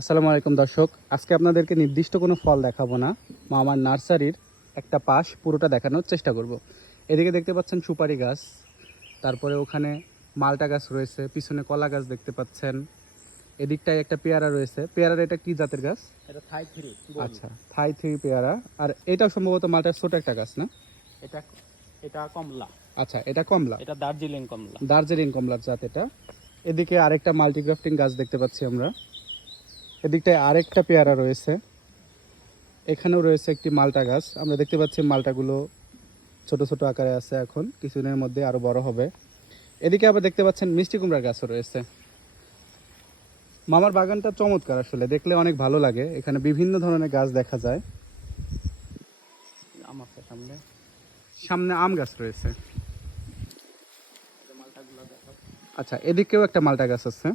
আসসালামু আলাইকুম দর্শক, আজকে আপনাদেরকে নির্দিষ্ট কোনো ফল দেখাবো না, মামার নার্সারির একটা পাশ পুরোটা দেখানোর চেষ্টা করব। এদিকে দেখতে পাচ্ছেন সুপারি গাছ, তারপরে ওখানে মালটা গাছ রয়েছে, পিছনে কলা গাছ দেখতে পাচ্ছেন, এদিকটায় একটা পেয়ারা রয়েছে। পেয়ারার এটা কি জাতের গাছ? এটা থাই থ্রি। আচ্ছা, থাই থ্রি পেয়ারা। আর এটাও সম্ভবত মালটার ছোট একটা গাছ না? এটা এটা কমলা। আচ্ছা, এটা কমলা, এটা দার্জিলিং কমলা। দার্জিলিং কমলার জাত এটা। এদিকে আরেকটা মাল্টিগ্রাফটিং গাছ দেখতে পাচ্ছি আমরা। এদিকটায় আরেকটা পেয়ারা রয়েছে, এখানেও রয়েছে একটি মালটা গাছ। আমরা দেখতে পাচ্ছি মালটাগুলো ছোট ছোট আকারে আছে, এখন কিছুদিনের মধ্যে আরো বড় হবে। এদিকে আবার দেখতে পাচ্ছেন মিষ্টি কুমড়ার গাছও রয়েছে। মামার বাগানটা চমৎকার, আসলে দেখলে অনেক ভালো লাগে। এখানে বিভিন্ন ধরনের গাছ দেখা যায়। আম আছে সামনে। সামনে আম গাছ রয়েছে। মালটাগুলো দেখো। আচ্ছা, এদিকেও একটা মালটা গাছ আছে।